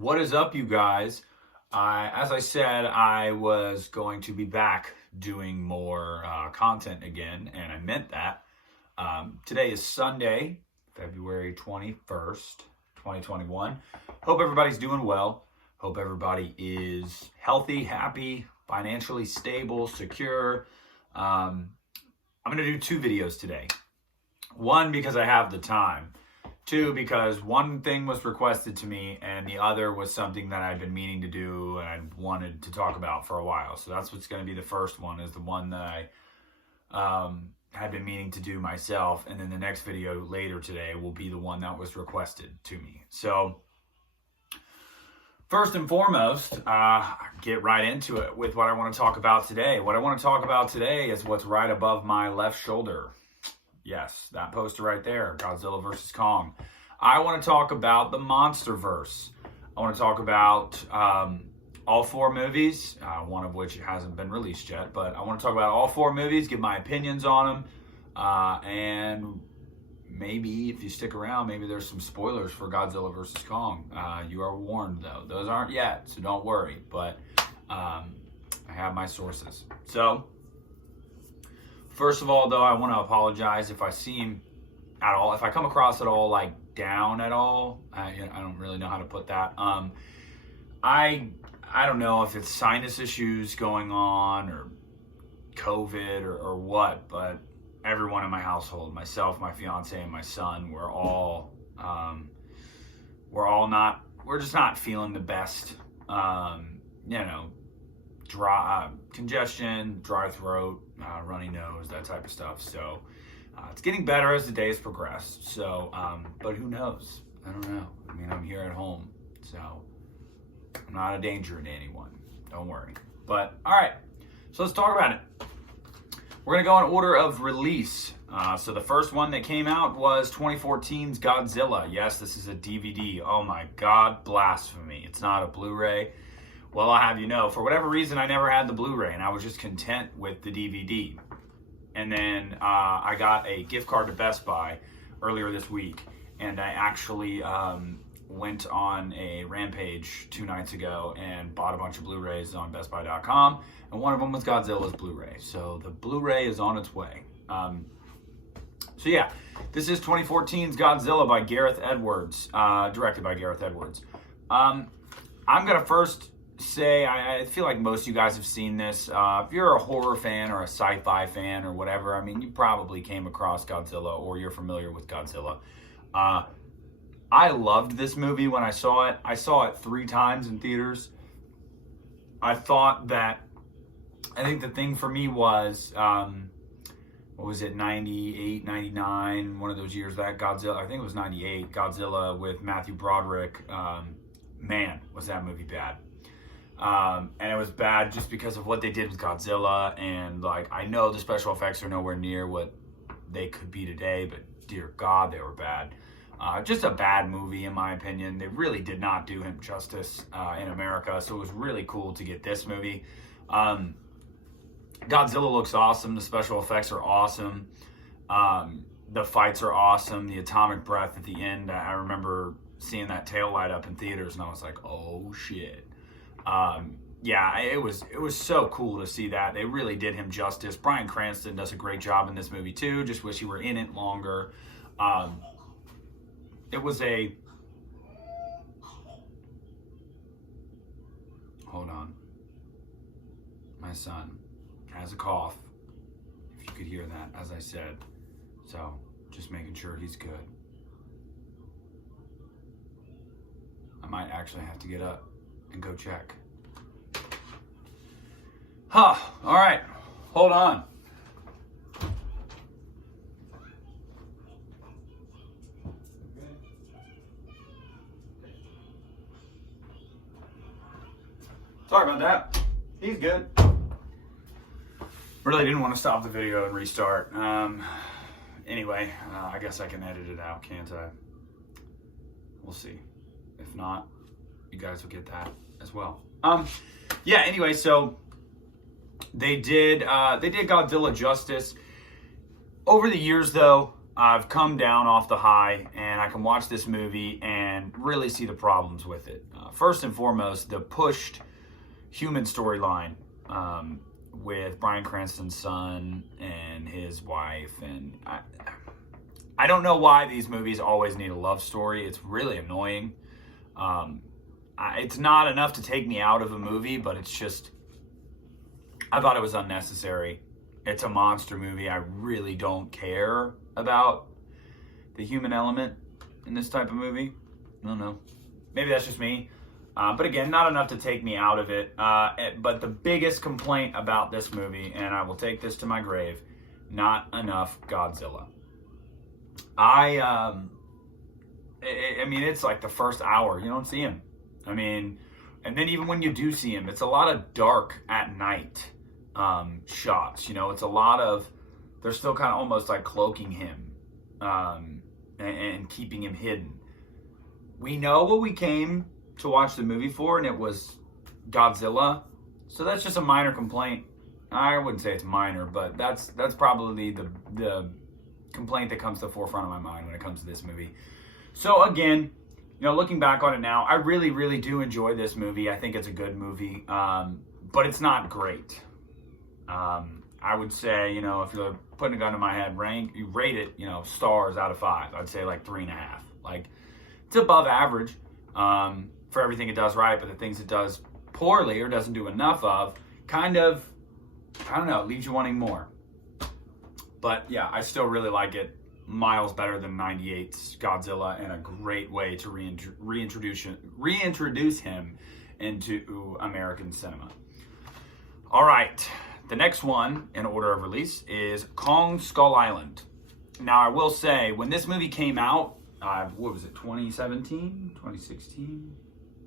What is up, you guys? As I said, I was going to be back doing more content again, and I meant that. Today is Sunday, February 21st, 2021. Hope everybody's doing well. Hope everybody is healthy, happy, financially stable, secure. I'm going to do two videos today. One, because I have the time. Two, because one thing was requested to me and the other was something that I've been meaning to do and I wanted to talk about for a while. So that's what's going to be the first one, is the one that I had been meaning to do myself. And then the next video later today will be the one that was requested to me. So first and foremost, get right into it with what I want to talk about today. What I want to talk about today is what's right above my left shoulder. Yes, that poster right there, Godzilla vs. Kong. I want to talk about the Monsterverse. I want to talk about all four movies, one of which hasn't been released yet, but I want to talk about all four movies, give my opinions on them, and maybe if you stick around, maybe there's some spoilers for Godzilla vs. Kong. You are warned, though. Those aren't yet, so don't worry, but I have my sources. So, first of all, though, I want to apologize if I seem at all, if I come across at all like down at all. I don't really know how to put that. I don't know if it's sinus issues going on or COVID or what, but everyone in my household, myself, my fiance, and my son, we're just not feeling the best. Dry congestion, dry throat, runny nose, that type of stuff. So it's getting better as the days progress. So, but who knows? I don't know. I mean, I'm here at home, so I'm not a danger to anyone. Don't worry. But all right, so let's talk about it. We're gonna go in order of release. So the first one that came out was 2014's Godzilla. Yes, this is a DVD. Oh my God, blasphemy! It's not a Blu-ray. Well, I'll have you know, for whatever reason, I never had the Blu-ray, and I was just content with the DVD. And then I got a gift card to Best Buy earlier this week, and I actually went on a rampage 2 nights ago and bought a bunch of Blu-rays on BestBuy.com, and one of them was Godzilla's Blu-ray. So the Blu-ray is on its way. So yeah, this is 2014's Godzilla by Gareth Edwards, directed by Gareth Edwards. I'm going to first say, I feel like most of you guys have seen this. If you're a horror fan or a sci-fi fan or whatever, I mean, you probably came across Godzilla or you're familiar with Godzilla. I loved this movie when I saw it. I saw it 3 times in theaters. I think the thing for me was, what was it, 98, 99, one of those years, that Godzilla, I think it was 98, Godzilla with Matthew Broderick. Man, was that movie bad. And it was bad just because of what they did with Godzilla, and like, I know the special effects are nowhere near what they could be today, but dear God, they were bad. Just a bad movie in my opinion. They really did not do him justice in America, so it was really cool to get this movie. Godzilla looks awesome, the special effects are awesome, the fights are awesome, the atomic breath at the end, I remember seeing that tail light up in theaters and I was like, oh shit. Yeah, it was so cool to see that. They really did him justice. Bryan Cranston does a great job in this movie too. Just wish he were in it longer. It was a... Hold on. My son has a cough. If you could hear that, as I said. So, just making sure he's good. I might actually have to get up and go check. All right, hold on. Sorry about that. He's good. Really didn't want to stop the video and restart. Anyway, I guess I can edit it out, can't I? We'll see. If not, you guys will get that as well. Yeah, anyway, so they did Godzilla justice. Over the years, though, I've come down off the high, and I can watch this movie, and and really see the problems with it. First and foremost, the pushed human storyline with Bryan Cranston's son and his wife. And I don't know why these movies always need a love story. It's really annoying. It's not enough to take me out of a movie, but it's just, I thought it was unnecessary. It's a monster movie. I really don't care about the human element in this type of movie. I don't know. Maybe that's just me. But again, not enough to take me out of it. But the biggest complaint about this movie, and I will take this to my grave, not enough Godzilla. I mean, it's like the first hour, you don't see him. I mean, and then even when you do see him, it's a lot of dark at night shots. You know, it's a lot of, they're still kind of almost like cloaking him and keeping him hidden. We know what we came to watch the movie for, and it was Godzilla. So that's just a minor complaint. I wouldn't say it's minor, but that's probably the complaint that comes to the forefront of my mind when it comes to this movie. So again, you know, looking back on it now, I really, really do enjoy this movie. I think it's a good movie, but it's not great. I would say, you know, if you're putting a gun to my head, you rate it, you know, stars out of 5. I'd say like 3.5. Like, it's above average for everything it does right, but the things it does poorly or doesn't do enough of, kind of, I don't know, leaves you wanting more. But yeah, I still really like it. Miles better than 98's Godzilla, and a great way to reintroduce him into American cinema. All right, the next one in order of release is Kong Skull Island. Now, I will say, when this movie came out, what was it, 2017? 2016?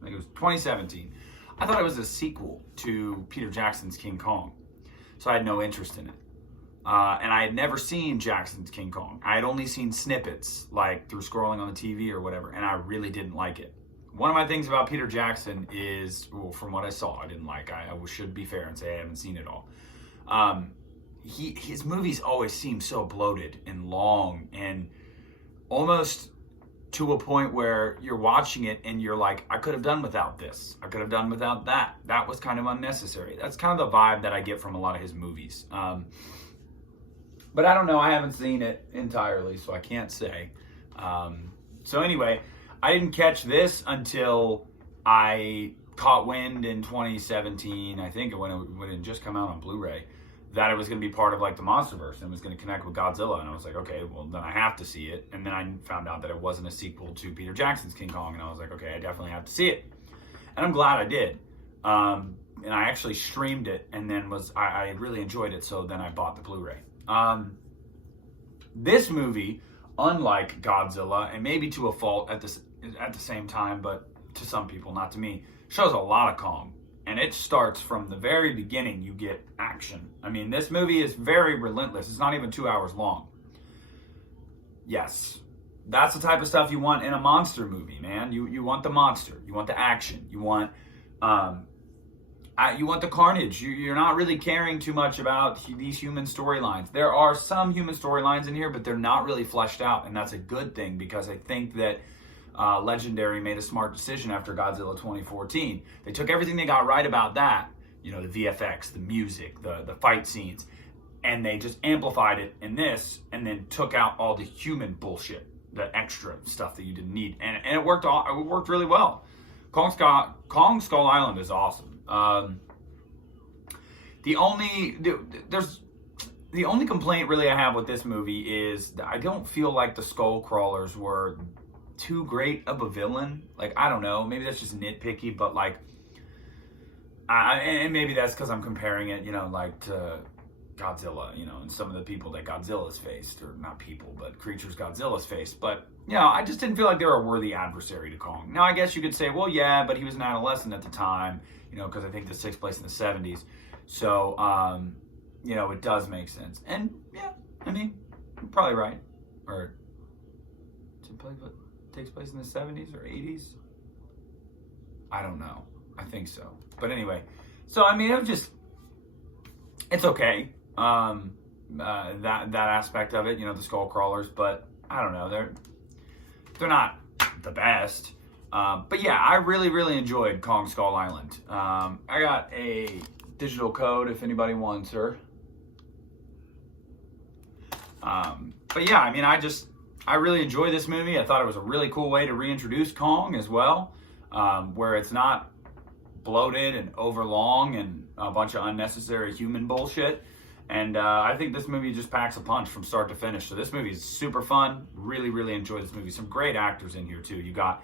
I think it was 2017. I thought it was a sequel to Peter Jackson's King Kong, so I had no interest in it. And I had never seen Jackson's King Kong. I had only seen snippets, like through scrolling on the TV or whatever, and I really didn't like it. One of my things about Peter Jackson is, well, from what I saw, I didn't like. I should be fair and say I haven't seen it all. His movies always seem so bloated and long, and almost to a point where you're watching it and you're like, I could have done without this. I could have done without that. That was kind of unnecessary. That's kind of the vibe that I get from a lot of his movies. But I don't know. I haven't seen it entirely, so I can't say. So anyway, I didn't catch this until I caught wind in 2017, I think, when it just come out on Blu-ray, that it was going to be part of like the Monsterverse and was going to connect with Godzilla. And I was like, okay, well, then I have to see it. And then I found out that it wasn't a sequel to Peter Jackson's King Kong. And I was like, okay, I definitely have to see it. And I'm glad I did. And I actually streamed it, and then I really enjoyed it. So then I bought the Blu-ray. This movie, unlike Godzilla, and maybe to a fault at the same time, but to some people, not to me, shows a lot of Kong. And it starts from the very beginning. You get action. I mean, this movie is very relentless. It's not even 2 hours long. Yes, that's the type of stuff you want in a monster movie, man. You want the monster. You want the action. You want the carnage. You're not really caring too much about these human storylines. There are some human storylines in here, but they're not really fleshed out, and that's a good thing, because I think that Legendary made a smart decision after Godzilla 2014. They took everything they got right about that, you know, the VFX, the music, the fight scenes, and they just amplified it in this, and then took out all the human bullshit, the extra stuff that you didn't need, and it worked really well. Kong Skull Island is awesome. The only complaint really I have with this movie is that I don't feel like the Skull Crawlers were too great of a villain. Like, I don't know, maybe that's just nitpicky, but like, and maybe that's because I'm comparing it, you know, like to Godzilla, you know, and some of the people that Godzilla's faced, or not people, but creatures Godzilla's faced. But, you know, I just didn't feel like they were a worthy adversary to Kong. Now, I guess you could say, well, yeah, but he was an adolescent at the time, you know, because I think this takes place in the 70s. So, you know, it does make sense. And, yeah, I mean, you're probably right. Or, takes place in the 70s or 80s? I don't know. I think so. But anyway, so, I mean, it was just, it's okay. That aspect of it, you know, the Skull Crawlers, but I don't know, they're not the best. But yeah, I really enjoyed Kong Skull Island. I got a digital code if anybody wants her. But yeah, I mean, I really enjoy this movie. I thought it was a really cool way to reintroduce Kong as well, where it's not bloated and overlong and a bunch of unnecessary human bullshit. And I think this movie just packs a punch from start to finish. So this movie is super fun. Really enjoyed this movie. Some great actors in here too. You got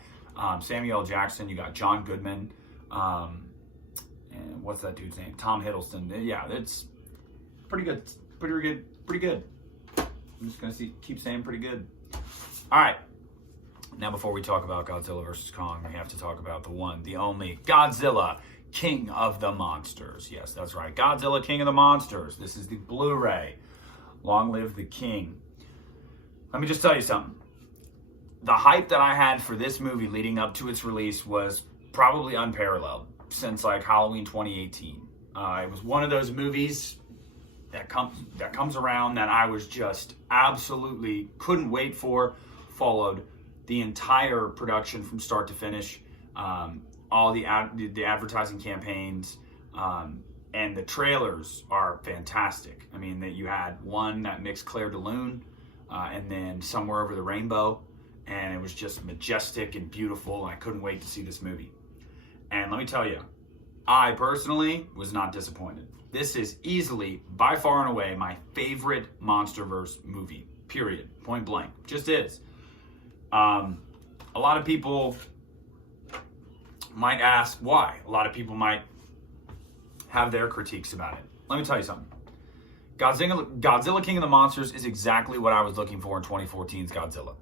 Samuel L. Jackson. You got John Goodman. And what's that dude's name? Tom Hiddleston. Yeah, it's pretty good. Pretty good. I'm just gonna keep saying pretty good. All right. Now, before we talk about Godzilla vs. Kong, we have to talk about the one, the only Godzilla, King of the Monsters. Yes, that's right. Godzilla, King of the Monsters. This is the Blu-ray. Long live the king. Let me just tell you something. The hype that I had for this movie leading up to its release was probably unparalleled since like Halloween 2018. It was one of those movies that comes around that I was just absolutely couldn't wait for. Followed the entire production from start to finish, all the advertising campaigns, and the trailers are fantastic. I mean, that you had one that mixed Claire de Lune, and then Somewhere Over the Rainbow, and it was just majestic and beautiful, and I couldn't wait to see this movie. And let me tell you, I personally was not disappointed. This is easily, by far and away, my favorite Monsterverse movie, period, point blank. Just is. A lot of people might ask why. A lot of people might have their critiques about it. Let me tell you something. Godzilla King of the Monsters is exactly what I was looking for in 2014's Godzilla.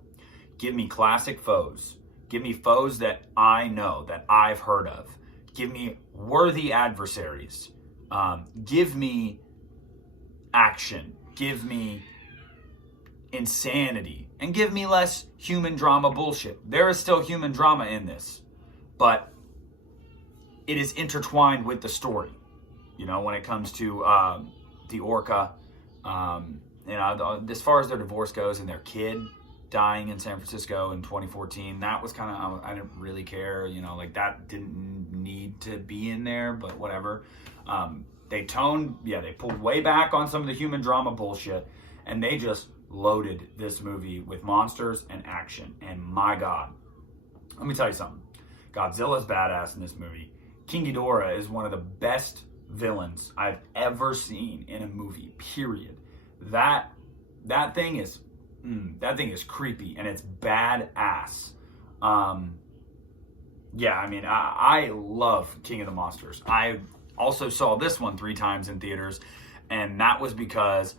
Give me classic foes. Give me foes that I know, that I've heard of. Give me worthy adversaries. Give me action. Give me insanity. And give me less human drama bullshit. There is still human drama in this, but it is intertwined with the story. You know, when it comes to the orca, as far as their divorce goes and their kid dying in San Francisco in 2014, that was kind of, I didn't really care, you know, like that didn't need to be in there, but whatever. They pulled way back on some of the human drama bullshit, and they just loaded this movie with monsters and action. And my God, let me tell you something. Godzilla's badass in this movie. King Ghidorah is one of the best villains I've ever seen in a movie, period. That thing is creepy, and it's badass. I love King of the Monsters. I also saw this one 3 times in theaters, and that was because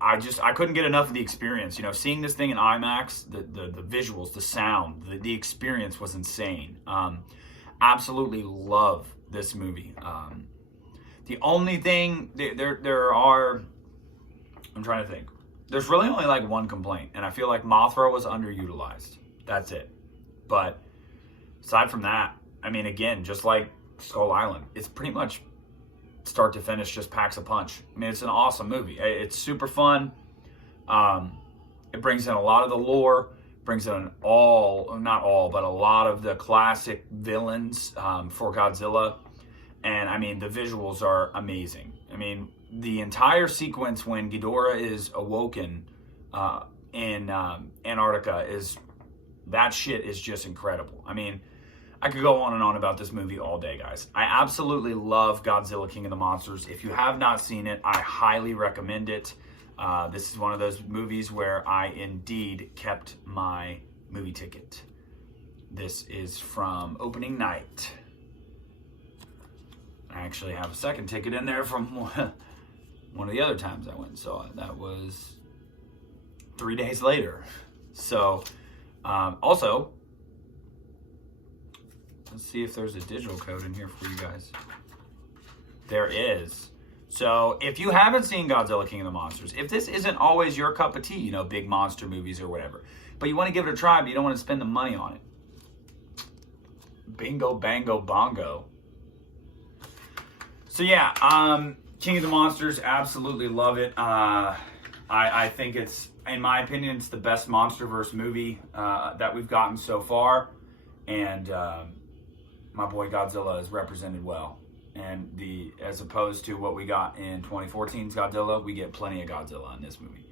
I couldn't get enough of the experience. You know, seeing this thing in IMAX, the visuals, the sound, the experience was insane. Absolutely love this movie. The only thing I'm trying to think. There's really only like one complaint, and I feel like Mothra was underutilized. That's it. But aside from that, I mean, again, just like Skull Island, it's pretty much start to finish just packs a punch. I mean, it's an awesome movie. It's super fun. It brings in a lot of the lore, brings in not all, but a lot of the classic villains for Godzilla. And I mean, the visuals are amazing. I mean, the entire sequence when Ghidorah is awoken in Antarctica that shit is just incredible. I mean, I could go on and on about this movie all day, guys. I absolutely love Godzilla King of the Monsters. If you have not seen it, I highly recommend it. This is one of those movies where I indeed kept my movie ticket. This is from opening night. I actually have a second ticket in there from one of the other times I went and saw it. That was 3 days later. So, also, let's see if there's a digital code in here for you guys. There is. So if you haven't seen Godzilla King of the Monsters, if this isn't always your cup of tea, you know, big monster movies or whatever, but you want to give it a try, but you don't want to spend the money on it. Bingo, bango, bongo. So yeah, King of the Monsters, absolutely love it. I think it's, in my opinion, it's the best Monsterverse movie that we've gotten so far. and my boy Godzilla is represented well. And as opposed to what we got in 2014's Godzilla, we get plenty of Godzilla in this movie.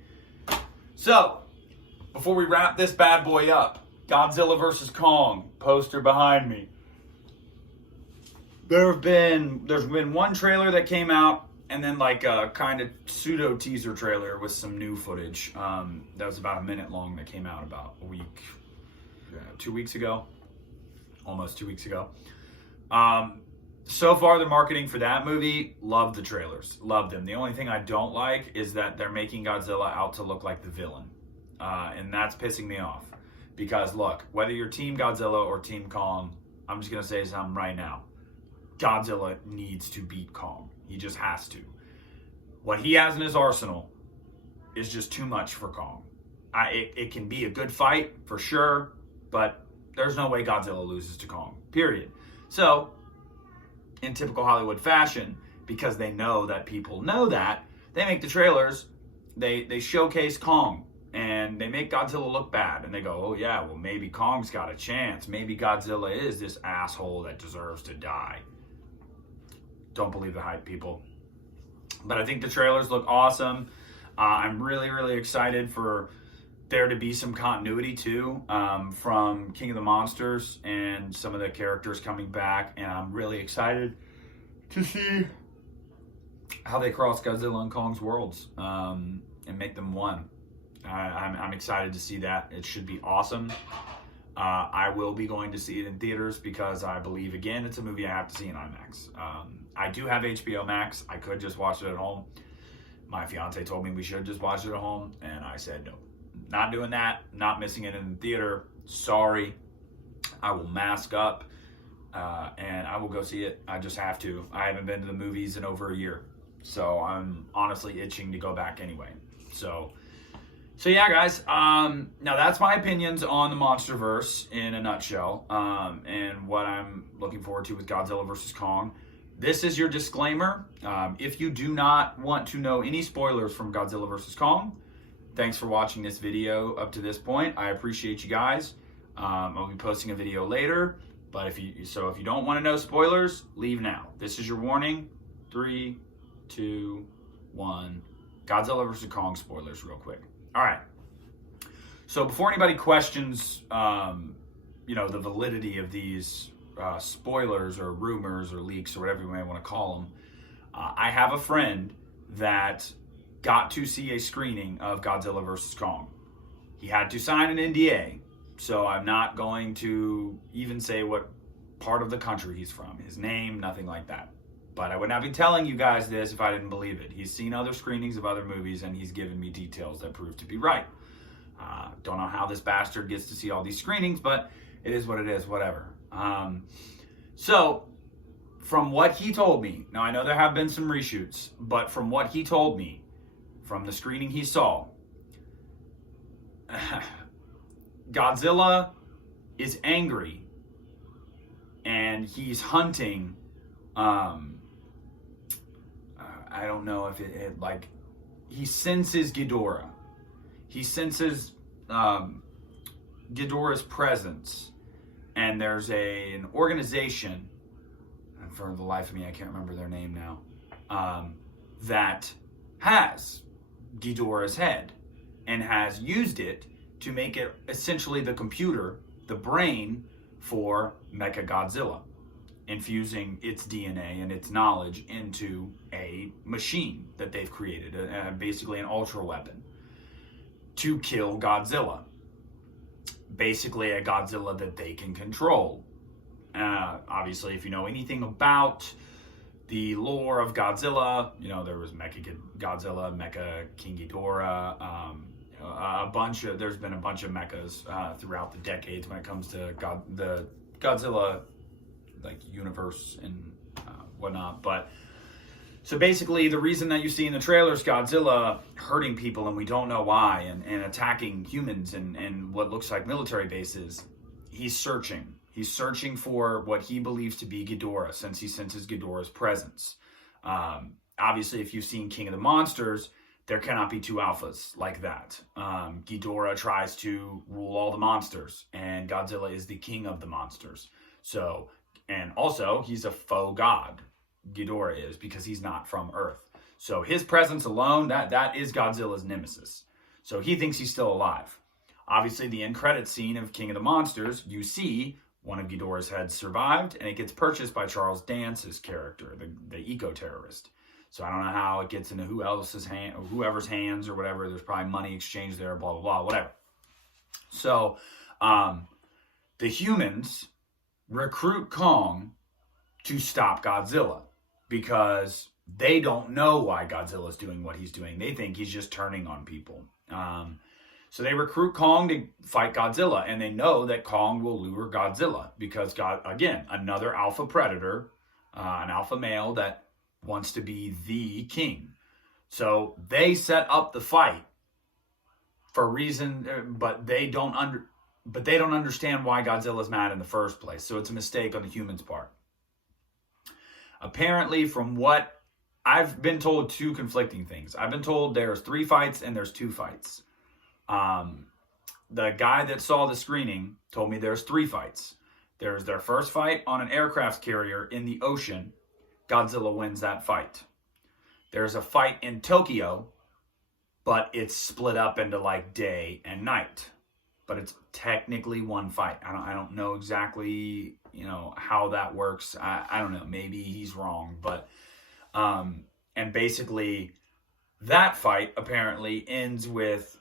So, before we wrap this bad boy up, Godzilla vs. Kong, poster behind me. There's been one trailer that came out, and then like a kind of pseudo teaser trailer with some new footage. That was about a minute long that came out about 2 weeks ago. Almost 2 weeks ago. So far, the marketing for that movie, love the trailers. Love them. The only thing I don't like is that they're making Godzilla out to look like the villain. And that's pissing me off. Because look, whether you're Team Godzilla or Team Kong, I'm just going to say something right now. Godzilla needs to beat Kong. He just has to. What he has in his arsenal is just too much for Kong. It can be a good fight, for sure, but there's no way Godzilla loses to Kong, period. So, in typical Hollywood fashion, because they know that people know that, they make the trailers, they showcase Kong, and they make Godzilla look bad, and they go, oh yeah, well maybe Kong's got a chance. Maybe Godzilla is this asshole that deserves to die. Don't believe the hype, people. But I think the trailers look awesome. I'm really, really excited for there to be some continuity too, from King of the Monsters and some of the characters coming back, and I'm really excited to see how they cross Godzilla and Kong's worlds and make them one. I'm excited to see that. It should be awesome. I will be going to see it in theaters because I believe, again, it's a movie I have to see in IMAX. I do have HBO Max. I could just watch it at home. My fiance told me we should just watch it at home, and I said no. Not doing that. Not missing it in the theater. Sorry. I will mask up, and I will go see it. I just have to. I haven't been to the movies in over a year, so I'm honestly itching to go back anyway. So yeah, guys. Now that's my opinions on the MonsterVerse in a nutshell, and what I'm looking forward to with Godzilla vs. Kong. This is your disclaimer. If you do not want to know any spoilers from Godzilla vs. Kong, thanks for watching this video up to this point. I appreciate you guys. I'll be posting a video later, but if you don't want to know spoilers, leave now. This is your warning. 3, 2, 1. Godzilla vs. Kong spoilers real quick. All right. So before anybody questions, the validity of these spoilers or rumors or leaks or whatever you may want to call them, I have a friend that got to see a screening of Godzilla vs. Kong. He had to sign an NDA, so I'm not going to even say what part of the country he's from, his name, nothing like that. But I would not be telling you guys this if I didn't believe it. He's seen other screenings of other movies, and he's given me details that prove to be right. Don't know how this bastard gets to see all these screenings, but it is what it is, whatever. So, from what he told me, now I know there have been some reshoots, but from what he told me, from the screening he saw, Godzilla is angry, and he's hunting, I don't know if it like, he senses Ghidorah. He senses Ghidorah's presence. And there's an organization, and for the life of me, I can't remember their name now, that has Ghidorah's head and has used it to make it essentially the computer, the brain for Mechagodzilla, infusing its DNA and its knowledge into a machine that they've created, basically an ultra weapon, to kill Godzilla. Basically a Godzilla that they can control. Obviously, if you know anything about the lore of Godzilla, there was Mecha Godzilla, Mecha King Ghidorah, there's been a bunch of mechas throughout the decades when it comes to the Godzilla universe and whatnot. But so basically, the reason that you see in the trailers Godzilla hurting people and we don't know why, and attacking humans and what looks like military bases, he's searching. He's searching for what he believes to be Ghidorah, since he senses Ghidorah's presence. Obviously, if you've seen King of the Monsters, there cannot be two alphas like that. Ghidorah tries to rule all the monsters, and Godzilla is the king of the monsters. So, and also, he's a faux god, Ghidorah is, because he's not from Earth. So his presence alone, that is Godzilla's nemesis. So he thinks he's still alive. Obviously, the end credit scene of King of the Monsters, you see one of Ghidorah's heads survived, and it gets purchased by Charles Dance's character, the eco-terrorist. So I don't know how it gets into whoever's hands or whatever. There's probably money exchange there, blah, blah, blah, whatever. So the humans recruit Kong to stop Godzilla because they don't know why Godzilla's doing what he's doing. They think he's just turning on people. So they recruit Kong to fight Godzilla, and they know that Kong will lure Godzilla because, again, another alpha predator, an alpha male that wants to be the king. So they set up the fight for a reason, but they don't understand why Godzilla's mad in the first place. So it's a mistake on the humans' part. Apparently, from what I've been told, two conflicting things. I've been told there's 3 fights and there's 2 fights. The guy that saw the screening told me there's 3 fights. There's their first fight on an aircraft carrier in the ocean. Godzilla wins that fight. There's a fight in Tokyo, but it's split up into like day and night. But it's technically 1 fight. I don't know exactly, how that works. I don't know. Maybe he's wrong, but and basically that fight apparently ends with,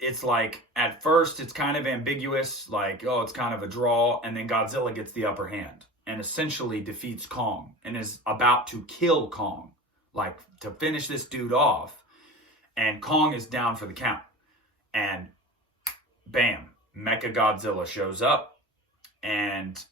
it's like, at first it's kind of ambiguous, like, oh, it's kind of a draw, and then Godzilla gets the upper hand and essentially defeats Kong and is about to kill Kong, like to finish this dude off, and Kong is down for the count. And bam, Mechagodzilla shows up, and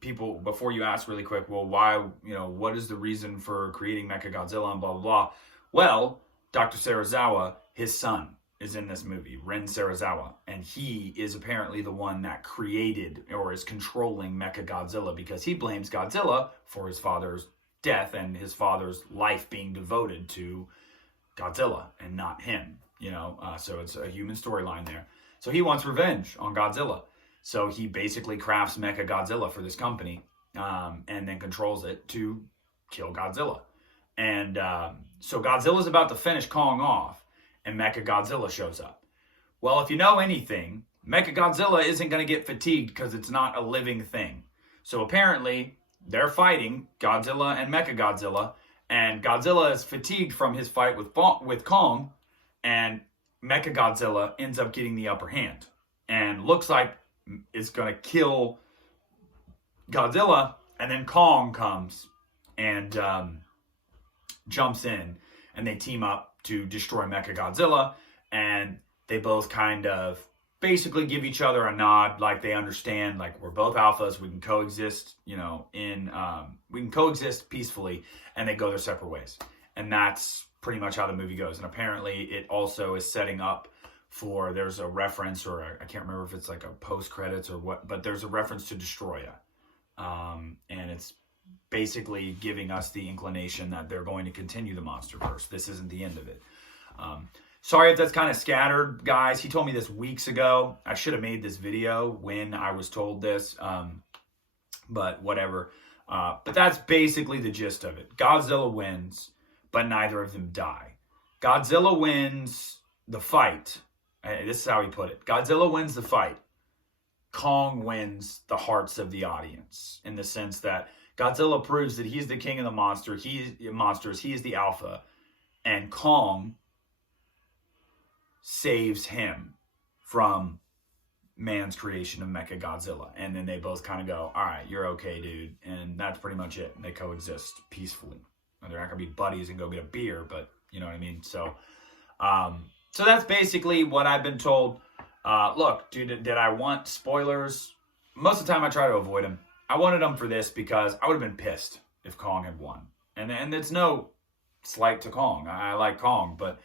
people, before you ask really quick, well, why, what is the reason for creating Mechagodzilla and blah, blah, blah. Well, Dr. Serizawa, his son, is in this movie, Ren Serizawa, and he is apparently the one that created or is controlling Mechagodzilla because he blames Godzilla for his father's death and his father's life being devoted to Godzilla and not him, so it's a human storyline there. So he wants revenge on Godzilla. So he basically crafts Mechagodzilla for this company and then controls it to kill Godzilla. And so Godzilla's about to finish Kong off, and Mechagodzilla shows up. Well, if you know anything, Mechagodzilla isn't going to get fatigued because it's not a living thing. So apparently, they're fighting, Godzilla and Mechagodzilla, and Godzilla is fatigued from his fight with Kong, and Mechagodzilla ends up getting the upper hand. And looks like it's going to kill Godzilla, and then Kong comes and jumps in, and they team up to destroy Mechagodzilla, and they both kind of basically give each other a nod, like they understand, like, we're both alphas, we can coexist, we can coexist peacefully, and they go their separate ways. And that's pretty much how the movie goes. And apparently it also is setting up for, there's a reference, or I can't remember if it's like a post-credits or what, but there's a reference to Destroya. And it's basically giving us the inclination that they're going to continue the Monsterverse. This isn't the end of it. Sorry if that's kind of scattered, guys. He told me this weeks ago. I should have made this video when I was told this, but whatever. But that's basically the gist of it. Godzilla wins, but neither of them die. Godzilla wins the fight. This is how he put it. Godzilla wins the fight. Kong wins the hearts of the audience, in the sense that Godzilla proves that he's the king of the monsters, he is the alpha, and Kong saves him from man's creation of Mechagodzilla. And then they both kind of go, all right, you're okay, dude. And that's pretty much it. They coexist peacefully. They're not going to be buddies and go get a beer, but you know what I mean? So, so that's basically what I've been told. Look, dude, did I want spoilers? Most of the time I try to avoid them. I wanted them for this because I would have been pissed if Kong had won. And it's no slight to Kong. I like Kong, but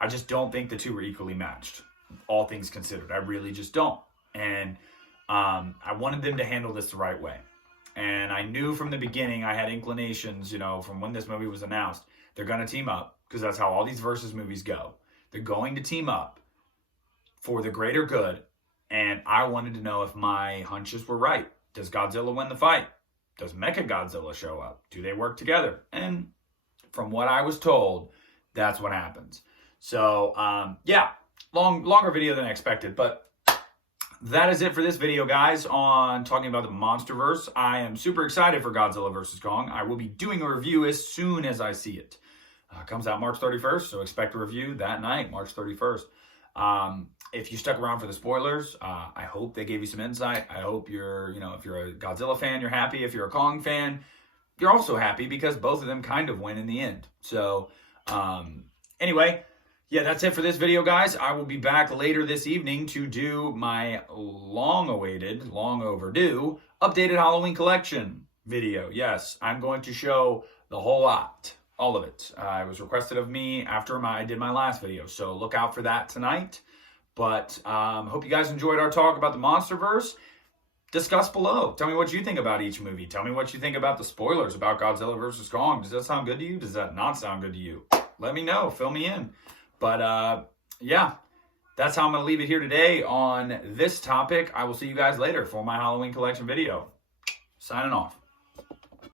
I just don't think the two were equally matched, all things considered. I really just don't. And I wanted them to handle this the right way. And I knew from the beginning, I had inclinations, you know, from when this movie was announced, they're going to team up, because that's how all these versus movies go. They're going to team up for the greater good. And I wanted to know if my hunches were right. Does Godzilla win the fight? Does Mechagodzilla show up? Do they work together? And from what I was told, that's what happens. So, yeah, longer video than I expected, but that is it for this video, guys, on talking about the Monsterverse. I am super excited for Godzilla vs. Kong. I will be doing a review as soon as I see it. Comes out March 31st, so expect a review that night, March 31st. If you stuck around for the spoilers, I hope they gave you some insight. I hope you're, you know, if you're a Godzilla fan, you're happy. If you're a Kong fan, you're also happy, because both of them kind of win in the end. So, anyway, yeah, that's it for this video, guys. I will be back later this evening to do my long-awaited, long-overdue, updated Halloween collection video. Yes, I'm going to show the whole lot, all of it. It was requested of me after I did my last video, so look out for that tonight. But hope you guys enjoyed our talk about the Monsterverse. Discuss below. Tell me what you think about each movie. Tell me what you think about the spoilers about Godzilla vs. Kong. Does that sound good to you? Does that not sound good to you? Let me know. Fill me in. But, yeah, that's how I'm going to leave it here today on this topic. I will see you guys later for my Halloween collection video. Signing off.